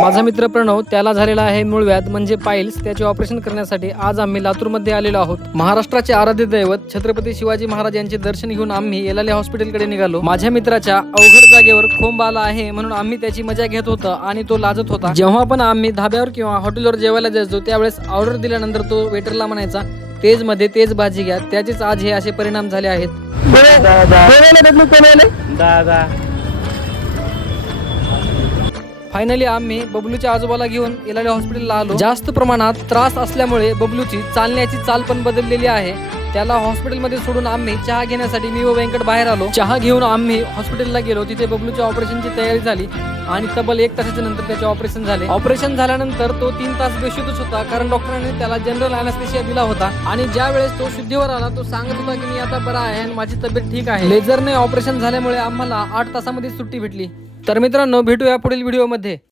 माझा मित्र प्रणव, त्याला झालेला आहे मूळव्याध म्हणजे पाईल्स. त्याचे ऑपरेशन करण्यासाठी आज आम्ही लातूरमध्ये आलेलो आहोत. महाराष्ट्राचे आराध्य दैवत छत्रपती शिवाजी महाराज यांचे दर्शन घेऊन आम्ही एलाले हॉस्पिटलकडे निघालो. माझ्या मित्राच्या अवघड जागेवर खोंब आला आहे म्हणून आम्ही त्याची मजा घेत होतो आणि तो लाजत होता. जेव्हा पण आम्ही धाब्यावर किंवा हॉटेलवर जेवायला जायचो त्यावेळेस ऑर्डर दिल्यानंतर तो वेटरला म्हणायचा, तेज मध्ये तेज भाजी घ्या. त्याचेच आज हे असे परिणाम झाले आहेत. फायनली आम्ही बबलूच्या आजोबाला घेऊन एलाले हॉस्पिटलला आलो. जास्त प्रमाणात त्रास असल्यामुळे बबलूची चालण्याची चाल पण बदललेली आहे. त्याला हॉस्पिटलमध्ये सोडून आम्ही चहा घेण्यासाठी मी व व्यंकट बाहेर आलो. चहा घेऊन आम्ही हॉस्पिटलला गेलो. तिथे बबलूच्या ऑपरेशनची तयारी झाली आणि तब्बल 1 तासाच्या नंतर त्याचे ऑपरेशन झाले. ऑपरेशन झाल्यानंतर तो 3 तास बेशुद्धच होता, कारण डॉक्टरांनी त्याला जनरल अॅनेस्थेशिया दिला होता. आणि ज्या वेळेस तो शुद्धीवर आला तो सांगत होता की मी आता बरा आहे आणि माझी तब्येत ठीक आहे. लेझरने ऑपरेशन झाल्यामुळे आम्हाला 8 तासामध्ये सुट्टी भेटली. तर मित्रांनो, भेटूया पुढील व्हिडिओमध्ये.